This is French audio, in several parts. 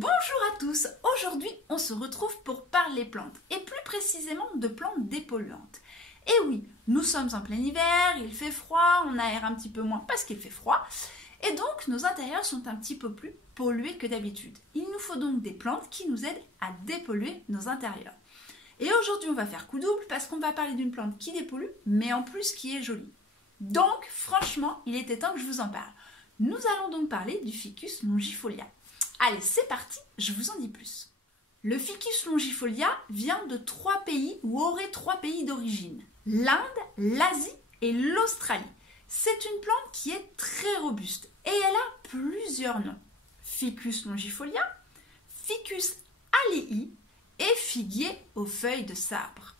Bonjour à tous, aujourd'hui on se retrouve pour parler plantes et plus précisément de plantes dépolluantes. Et oui, nous sommes en plein hiver, il fait froid, on aère un petit peu moins parce qu'il fait froid et donc nos intérieurs sont un petit peu plus pollués que d'habitude. Il nous faut donc des plantes qui nous aident à dépolluer nos intérieurs. Et aujourd'hui on va faire coup double parce qu'on va parler d'une plante qui dépollue mais en plus qui est jolie. Donc franchement, il était temps que je vous en parle. Nous allons donc parler du Ficus longifolia. Allez, c'est parti, je vous en dis plus. Le Ficus longifolia vient de 3 pays ou aurait 3 pays d'origine. L'Inde, l'Asie et l'Australie. C'est une plante qui est très robuste et elle a plusieurs noms. Ficus longifolia, Ficus alii et figuier aux feuilles de sabre.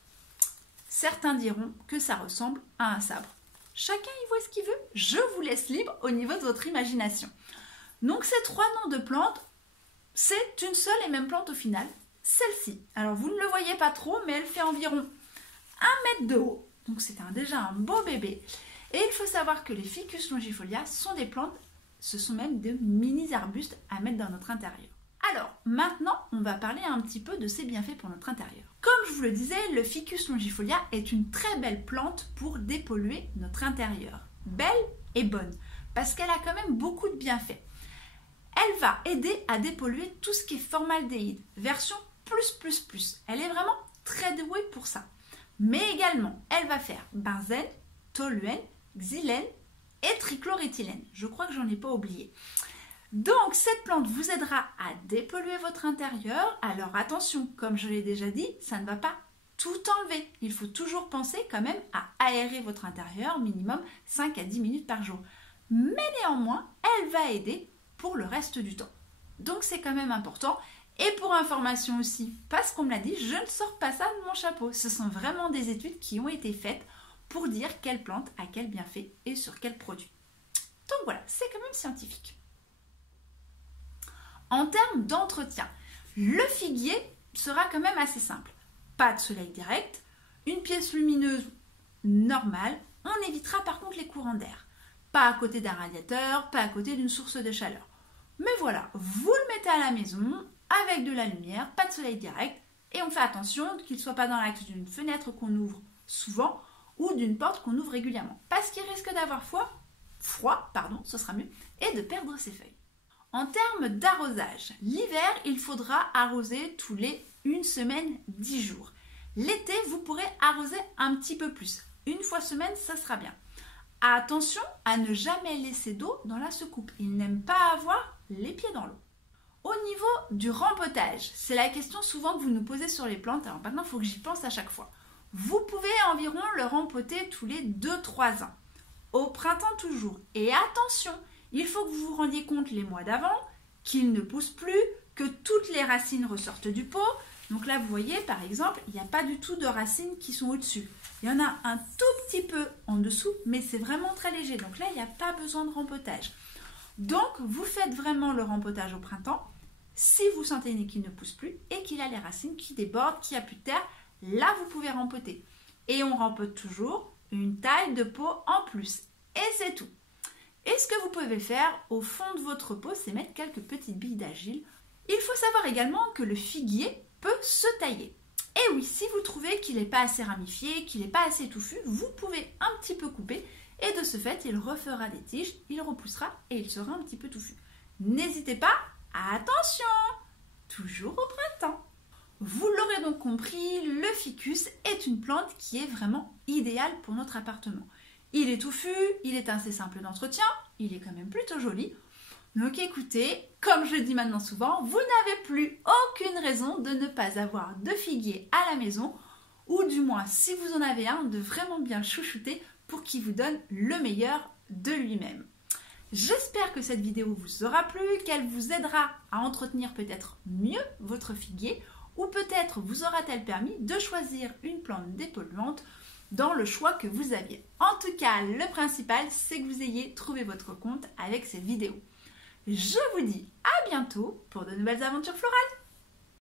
Certains diront que ça ressemble à un sabre. Chacun y voit ce qu'il veut, je vous laisse libre au niveau de votre imagination. Donc ces 3 noms de plantes, c'est une seule et même plante au final, celle-ci. Alors vous ne le voyez pas trop, mais elle fait environ 1 mètre de haut. Donc c'est déjà un beau bébé. Et il faut savoir que les Ficus longifolia sont des plantes, ce sont même de mini-arbustes à mettre dans notre intérieur. Alors maintenant, on va parler un petit peu de ses bienfaits pour notre intérieur. Comme je vous le disais, le Ficus longifolia est une très belle plante pour dépolluer notre intérieur. Belle et bonne, parce qu'elle a quand même beaucoup de bienfaits. Elle va aider à dépolluer tout ce qui est formaldéhyde, version +++. Elle est vraiment très douée pour ça. Mais également, elle va faire benzène, toluène, xylène et trichloroéthylène. Je crois que j'en ai pas oublié. Donc, cette plante vous aidera à dépolluer votre intérieur. Alors attention, comme je l'ai déjà dit, ça ne va pas tout enlever. Il faut toujours penser quand même à aérer votre intérieur minimum 5 à 10 minutes par jour. Mais néanmoins, elle va aider pour le reste du temps. Donc c'est quand même important. Et pour information aussi, parce qu'on me l'a dit, je ne sors pas ça de mon chapeau. Ce sont vraiment des études qui ont été faites pour dire quelle plante a quel bienfait et sur quel produit. Donc voilà, c'est quand même scientifique. En termes d'entretien, le figuier sera quand même assez simple. Pas de soleil direct, une pièce lumineuse normale. On évitera par contre les courants d'air. Pas à côté d'un radiateur, pas à côté d'une source de chaleur. Mais voilà, vous le mettez à la maison, avec de la lumière, pas de soleil direct, et on fait attention qu'il ne soit pas dans l'axe d'une fenêtre qu'on ouvre souvent, ou d'une porte qu'on ouvre régulièrement, parce qu'il risque d'avoir froid, ce sera mieux, et de perdre ses feuilles. En termes d'arrosage, l'hiver, il faudra arroser tous les 1 semaine, 10 jours. L'été, vous pourrez arroser un petit peu plus. 1 fois semaine, ça sera bien. Attention à ne jamais laisser d'eau dans la secoupe. Il n'aime pas avoir les pieds dans l'eau. Au niveau du rempotage, c'est la question souvent que vous nous posez sur les plantes. Alors maintenant, il faut que j'y pense à chaque fois. Vous pouvez environ le rempoter tous les 2-3 ans. Au printemps toujours. Et attention, il faut que vous vous rendiez compte les mois d'avant qu'il ne pousse plus, que toutes les racines ressortent du pot. Donc là, vous voyez, par exemple, il n'y a pas du tout de racines qui sont au-dessus. Il y en a un tout petit peu en dessous, mais c'est vraiment très léger. Donc là, il n'y a pas besoin de rempotage. Donc, vous faites vraiment le rempotage au printemps. Si vous sentez qu'il ne pousse plus et qu'il a les racines qui débordent, qu'il n'y a plus de terre, là, vous pouvez rempoter. Et on rempote toujours une taille de pot en plus. Et c'est tout. Et ce que vous pouvez faire au fond de votre pot, c'est mettre quelques petites billes d'argile. Il faut savoir également que le figuier peut se tailler. Et oui, si vous trouvez qu'il n'est pas assez ramifié, qu'il n'est pas assez touffu, vous pouvez un petit peu couper et de ce fait, il refera des tiges, il repoussera et il sera un petit peu touffu. N'hésitez pas, attention, toujours au printemps. Vous l'aurez donc compris, le ficus est une plante qui est vraiment idéale pour notre appartement. Il est touffu, il est assez simple d'entretien, il est quand même plutôt joli. Donc écoutez, comme je le dis maintenant souvent, vous n'avez plus aucune raison de ne pas avoir de figuier à la maison, ou du moins, si vous en avez un, de vraiment bien chouchouter pour qu'il vous donne le meilleur de lui-même. J'espère que cette vidéo vous aura plu, qu'elle vous aidera à entretenir peut-être mieux votre figuier, ou peut-être vous aura-t-elle permis de choisir une plante dépolluante dans le choix que vous aviez. En tout cas, le principal, c'est que vous ayez trouvé votre compte avec cette vidéo. Je vous dis à bientôt pour de nouvelles aventures florales.